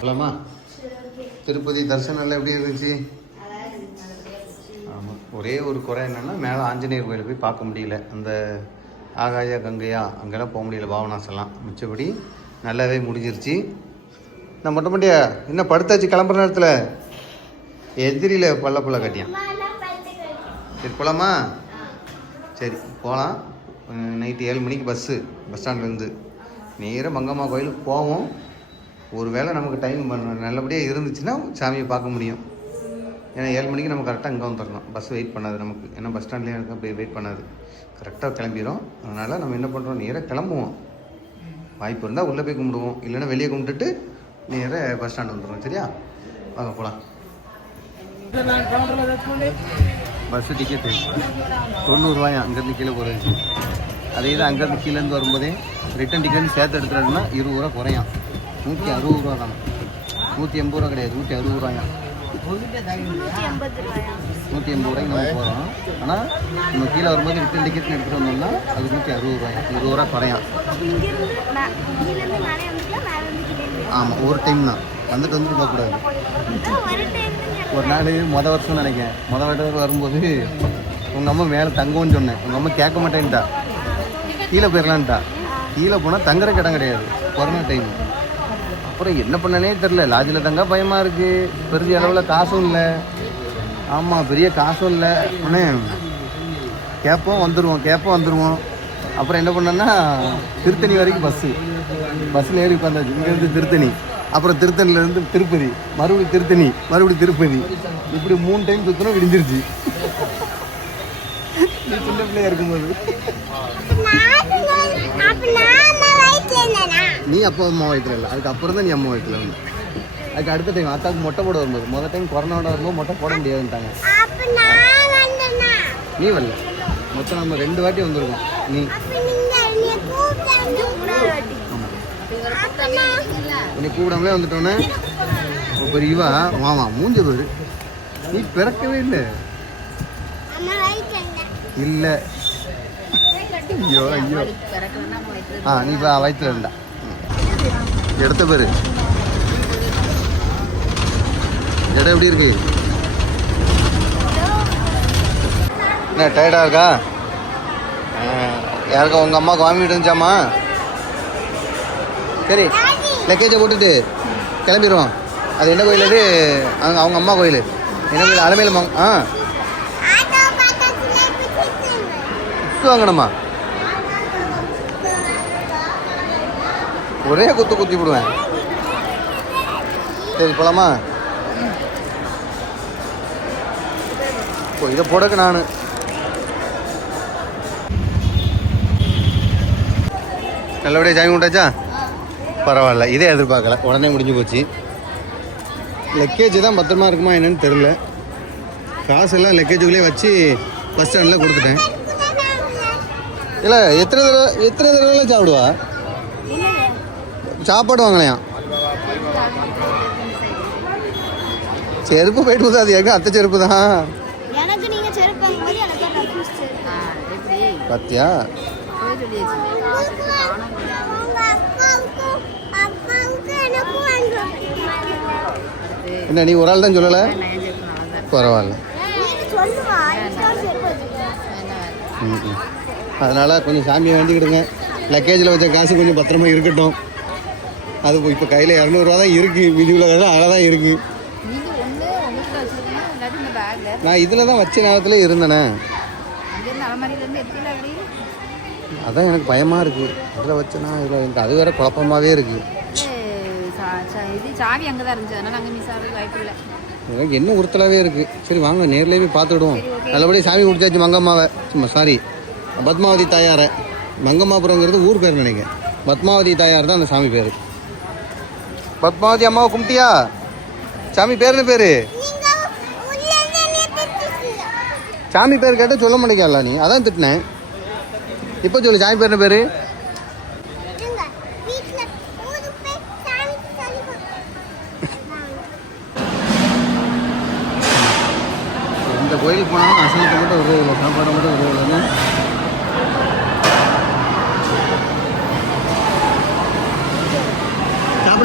போலாமா? திருப்பதி தரிசனம் எல்லாம் எப்படி இருந்துச்சு? ஆமாம், ஒரே ஒரு குறை என்னென்னா மேலே ஆஞ்சநேயர் கோயிலை போய் பார்க்க முடியல. அந்த ஆகாய கங்கையா அங்கெல்லாம் போக முடியல, பாவனாசெல்லாம். மிச்சபடி நல்லாவே முடிஞ்சிருச்சு. நான் மொட்டை மட்டியா இன்னும் படுத்தாச்சு. கிளம்புற நேரத்தில் எதிரியில் பல்ல கட்டியான். சரி போகலாமா? சரி போகலாம். நைட்டு 7 மணிக்கு பஸ் ஸ்டாண்ட்லேருந்து நேராக மங்கம்மா கோயிலுக்கு போவோம். ஒரு வேளை நமக்கு டைம் நல்லபடியாக இருந்துச்சுன்னா சாமியை பார்க்க முடியும். ஏன்னா 7 மணிக்கு நம்ம கரெக்டாக இங்கே வந்துடணும். பஸ் வெயிட் பண்ணாது நமக்கு. ஏன்னா பஸ் ஸ்டாண்ட்லேயே இருக்க போய் வெயிட் பண்ணாது, கரெக்டாக கிளம்பிடும். அதனால் நம்ம என்ன பண்ணுறோம், நேராக கிளம்புவோம். வாய்ப்பு இருந்தால் உள்ளே போய் கும்பிடுவோம், இல்லைன்னா வெளியே கும்பிட்டுட்டு நேராக பஸ் ஸ்டாண்டு வந்துடுவோம். சரியா? வாங்க போகலாம். பஸ்ஸு டிக்கெட்டு 90 ரூபாயா அங்கேருந்து கீழே போகிறது. அதே தான் அங்கேருந்து கீழேருந்து வரும்போதே ரிட்டன் டிக்கெட் சேர்த்து எடுத்துகிட்டோம்னா 20 ரூபா குறையாம். 160 ரூபா தான். 180 ரூபா கிடையாது, 160 ரூபாயா. 180 ரூபாய்க்கு நம்ம போகிறோம். ஆனால் நம்ம கீழே வரும்போது ரிட்டன் டிக்கெட் எடுத்துகிட்டு வந்தோம்னா அது 160 ரூபாயா, 20 ரூபா குறையாம். ஆமாம், ஒரு டைம் தான் வந்துட்டு போகக்கூடாது. ஒரு நாள் வருஷம் நினைக்கிறேன், வருடம் வரும்போது உங்கள் அம்மா மேலே தங்கும்னு சொன்னேன். உங்கள் அம்மா கேட்க மாட்டேன்ட்டா, கீழே போயிடலான்ட்டா. கீழே போனால் தங்குற இடம் கிடையாது, கொரோனா டைம். அப்புறம் என்ன பண்ணனே தெரில. லாட்ஜில் தங்க பயமாக இருக்குது, பெரிய அளவில் காசும் இல்லை. ஆமாம், பெரிய காசும் இல்லை. உடனே கேட்போம் வந்துடுவோம். அப்புறம் என்ன பண்ணேன்னா திருத்தணி வரைக்கும் பஸ்ஸில் ஏறி உட்காந்தாச்சு. இங்கேருந்து திருத்தணி, அப்புறம் திருத்தணிலேருந்து திருப்பதி, மறுபடியும் திருப்பதி. இப்படி 3 டைம் சுற்றணும். விடிஞ்சிருச்சு. சின்ன பிள்ளையா இருக்கும்போது நீ அப்பா அம்மா வயிற்றுல இல்லை, அதுக்கு அப்புறம் தான் நீ அம்மா வயிற்றுல வந்து. அதுக்கு அடுத்த டைம் அத்தாவுக்கு மொட்டை போட வரும்போது, முதல் டைம் கொரோனாவோட வரும்போது மொட்டை போட முடியாதுன்ட்டாங்க. நீ வரல, மொத்தம் நம்ம 2 வாட்டி வந்திருக்கோம். நீ உன்னை கூப்பிடாமலே வந்துட்டோன்னே பெரிய இவா மாமா மூஞ்ச பேரு. நீ பிறக்கவே இல்லை. இல்லை, ஐயோ நீ இப்போ வயிற்றுல இருந்தா எடுத்த பேரு. இடம் எப்படி இருக்கு? என்ன டயர்டாக இருக்கா? யாருக்கா உங்கள் அம்மாவுக்கு வாமிட்டு இருந்துச்சாம்மா? சரி, லக்கேஜை போட்டுட்டு கிளம்பிடுவோம். அது என்ன கோயில்? அது அவங்க அம்மா கோயில். என்ன கோயில்? அலமேல வாங்கணுமா? ஒரே குத்தி விடுவேன். சரி போலாமா? இதை போடக்கு நான் நல்லபடியாக ஜாயின் விட்டாச்சா? பரவாயில்ல, இதே எதிர்பார்க்கல, உடனே முடிஞ்சு போச்சு. லக்கேஜ் தான் பத்திரமா இருக்குமா என்னன்னு தெரில. காசெல்லாம் லக்கேஜுக்குள்ளே வச்சு பஸ் ஸ்டாண்டில் கொடுத்துட்டேன். இல்லை, எத்தனை தடவை சாப்பிடுவா? சாப்பாடு வாங்கலையா? செருப்பு போயிட்டு போதா? அது எங்க அத்தை செருப்பு தான். பத்தியா? என்ன நீ ஒரு ஆள் தான் சொல்லலை? பரவாயில்ல. அதனால் கொஞ்சம் சாமியை வேண்டிக்கிடுங்க. லக்கேஜில் வச்ச காசு கொஞ்சம் பத்திரமா இருக்கட்டும். அது இப்போ கையில் 200 ரூபா தான் இருக்குது. மீதியில் அழகாக தான் இருக்குது. நான் இதில் தான் வச்ச நேரத்தில் இருந்தேனே, அதான் எனக்கு பயமாக இருக்குது. அதில் வச்சேன்னா இதில் எனக்கு அது வேறு குழப்பமாகவே இருக்குது. எனக்கு என்ன உறுத்தலாகவே இருக்குது. சரி வாங்க, நேர்லேயே போய் பார்த்துடுவோம். நல்லபடியாக சாமி குடிச்சாச்சு மங்கம்மாவை. சாரி, பத்மாவதி தாயாரை. மங்கம்மாபுரங்கிறது ஊர் பேர் நினைக்கிறேன். பத்மாவதி தாயார் தான் அந்த சாமி பேர். பத்மாவதி அம்மாவை கும்பிட்டியா? சாமி பேர் என்ன பேர்? சாமி பேர் கேட்டால் சொல்ல மாட்டேங்கல நீ, அதான் திட்டினேன். இப்போ சொல்லு, சாமி பேர் என்ன பேர்? இந்த கோயிலுக்கு போனாலும் அசனத்தை மட்டும் வருவதில்லை, சாப்பாடை மட்டும் வருவதில்லைன்னு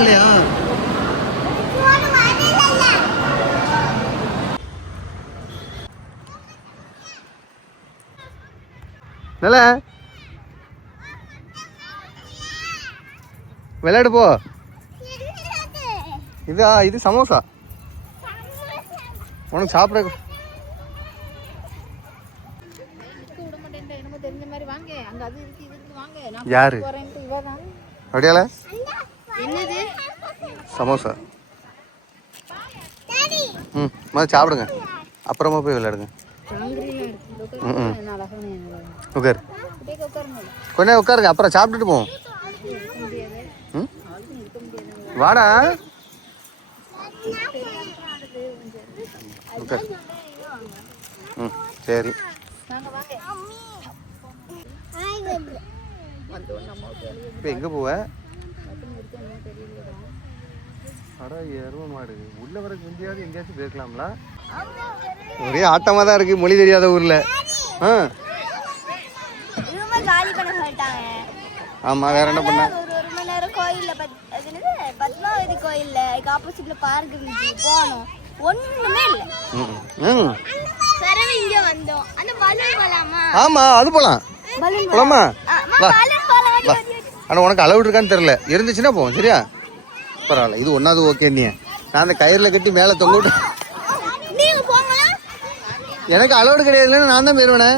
வரலையா? நல்ல விளையாடு போ. இது சமோசா உனக்கு சாப்பிட. யாரு அப்படியால சமோசா? ம் முதல்ல சாப்பிடுங்க, அப்புறமா போய் விளையாடுங்க. உட்காரு, கொஞ்ச நேரம் உட்காருங்க, அப்புறம் சாப்பிட்டுட்டு போவோம். ம் வாடா உட்கார். ம் சரி. இப்போ எங்கே போவ? அடா எருவ மாடு உள்ள வரக்கு முந்தியாவது எங்கேயாச்சும் போயிருக்கலாம்ல. ஒரே ஆட்டமாக தான் இருக்கு, மொழி தெரியாத ஊரில். ஆமாம், வேற என்ன பண்ண? பத்மாவதி கோயில்ல ஆப்போசிட்ல பார்க் இருந்துச்சு, போனோம், ஒண்ணுமே இல்ல. சரி இங்க வந்தோம், அந்த பலூன் போலாமா? ஆமா அது போலாம். போலாமா? ஆனா உனக்கு அளவு இருக்கான்னு தெரியல, இருந்துச்சுன்னா போவோம். சரியா? பரவாயில்ல, இது ஒன்னாவது ஓகே. நீ நான் அந்த கயிறுல கட்டி மேல தொங்க விட்டு எனக்கு அளவு கிடையாதுல, நான் தான் போயிருவேனே.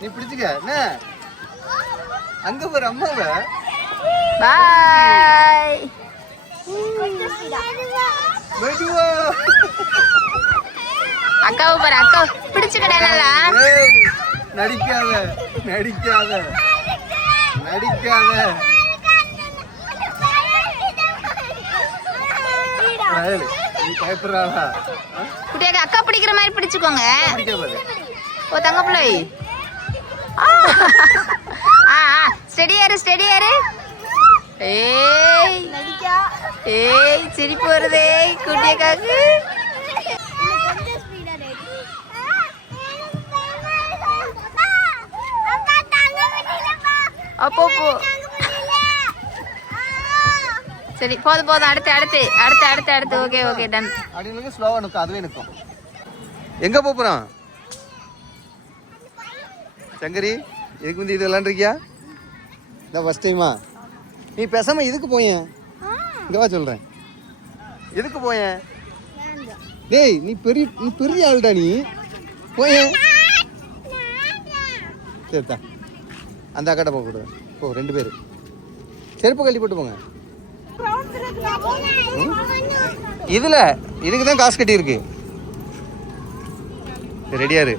நீ பிடிச்சுக்க என்ன அங்க போற அம்மாவ. பாய். அக்காவை பாரு, அக்கா பிடிச்சுக்கடா. நல்லா நடிக்காத நடிக்காத நடிக்காத. குட்டியாக அக்கா பிடிக்கிற மாதிரி பிடிச்சுக்கோங்க. ஓ தங்க பிள்ளை, ஸ்டெடியாரு ஸ்டெடியாரு. ஏய் ஏய் சிரிப்பு வருதே குட்டியக்காக்கு. அப்போ சரி போதும் போதும், அடுத்து அடுத்து அடுத்து அடுத்து அடுத்து. Okay okay done. அப்படிங்களுக்கு ஸ்லோவா நிற்கும், அதுவே நிற்கும். எங்கே போகிறோம் சங்கரி? இதுக்கு வந்து இது விளாண்டுருக்கியா? இதான் ஃபஸ்ட் டைமா? நீ பேசாம இதுக்கு போயேன், இங்கே வா சொல்கிறேன். எதுக்கு போயேன்? டேய் நீ பெரிய ஆள்டா, நீ போயேன். சரிதா, அந்த அக்காட்ட போக கூடாது. போ, 2 பேர் செருப்பு கழட்டி போட்டு போங்க. இதுல இதுக்கு தான் காசு கட்டி இருக்கு. ரெடியாரு?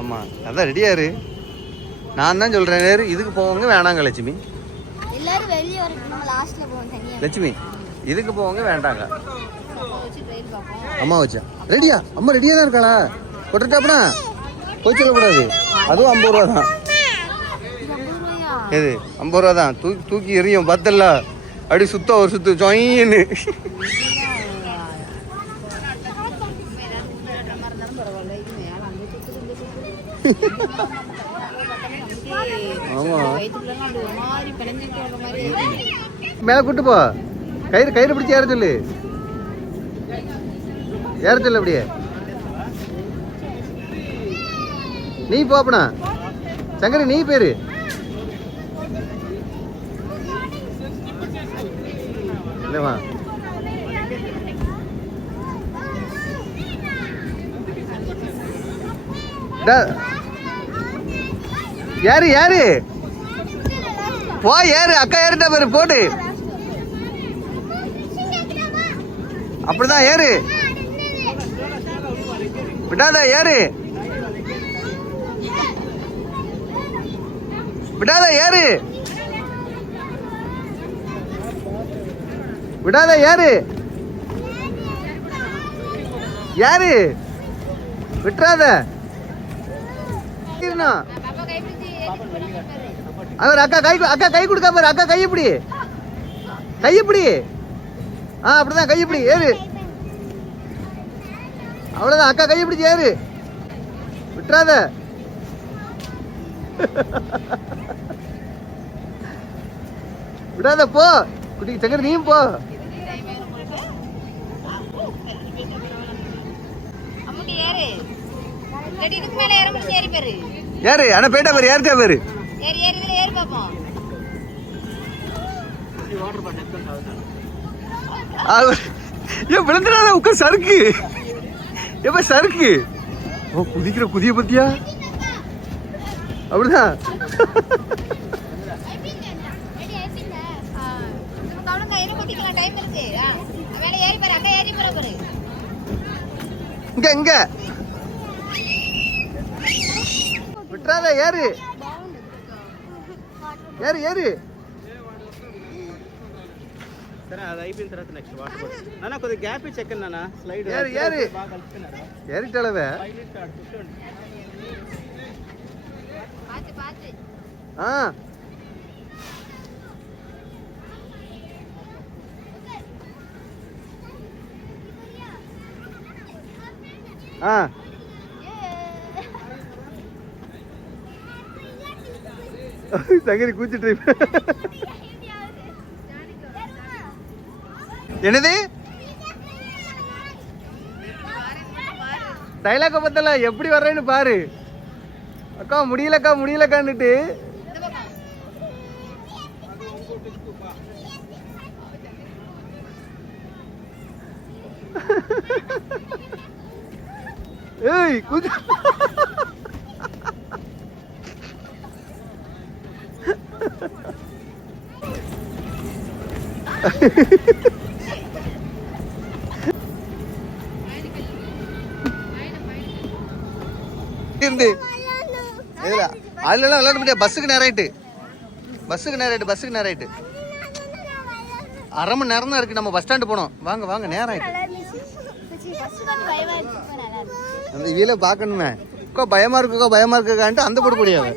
ஆமா அதான் ரெடியாரு. நான் தான் சொல்றேன், வேறு இதுக்கு போவாங்க வேணாங்க லட்சுமி. லட்சுமி இதுக்கு போவாங்க வேண்டாங்க. அம்மா வச்சா ரெடியா? அம்மா ரெடியா தான் இருக்காளா? போட்டுட்டாப்பா போய் சொல்லக்கூடாது. அதுவும் 50 ரூபா தான். எது 50 ரூபா தான். தூக்கி எறியும் பத்தல்ல, அப்படி சுத்த ஒரு சுத்து ஜொயின்னு. ஆமா மேல கூட்டு போ. கயிறு பிடிச்சி ஏற சொல்லு, ஏற சொல்லு. அப்படியே நீ போப்பனா சங்கரி, நீ பேரு இல்லவா? யாரு யாரு போ, ஏறு. அக்கா ஏறிட்டா பேரு, போட்டு அப்படிதான் ஏறு. விடாத, ஏறு. விடாத, ஏறு. விடாத, ஏறு. யாரு விட்டுறாத. அவர் அக்கா கை கொடுக்க பாரு. அக்கா கை இப்படி கையப்பிடி. அப்படிதான் கையப்பிடி ஏறு. அவ்வளவுதான் அக்கா கையப்பிடிச்சு ஏறு. விட்டுறாத. விடாத போ. குட்டி சங்கர் நீயும் போ. ஏறு. ஆனா போயிட்டா பாரு. ஏறிட்டா பாரு. ஏன் விழுந்துடாத. உட்கார் சறுக்கு. எப்ப சறுக்கு. ஓ குதிக்கிற குதிய பத்தியா. அப்படிதான். இங்க இங்க விட்டுறாத. ஏறு ஏறு ஏறு. అది అయిపోయిన తర్వాత నెక్స్ట్ వాటర్ నాన్న కొద్దిగా గ్యాప్ ఇచ్చి ఎక్కండి నాన్న స్లైడ్ ఏరు ఏరు బాగా కలుపుతున్నారు ఏరిటలవే ఆ ఆ சங்கரி கூச்சிட்டு என்னது டைலாக பத்தல எப்படி வர்றேன்னு பாரு. அக்கா முடியலக்கான்னுட்டு ஏய் குதி. அதுல விளையாட முடியாது. பஸ்ஸுக்கு நேராயிட்டு அரை மணி நேரம் தான் இருக்கு. நம்ம பஸ் ஸ்டாண்டு போனோம். வாங்க நேரம் ஆயிட்டு. அந்த இவியில பாக்கணுமே. பயமா இருக்குக்கான்ட்டு அந்த போட முடியாது.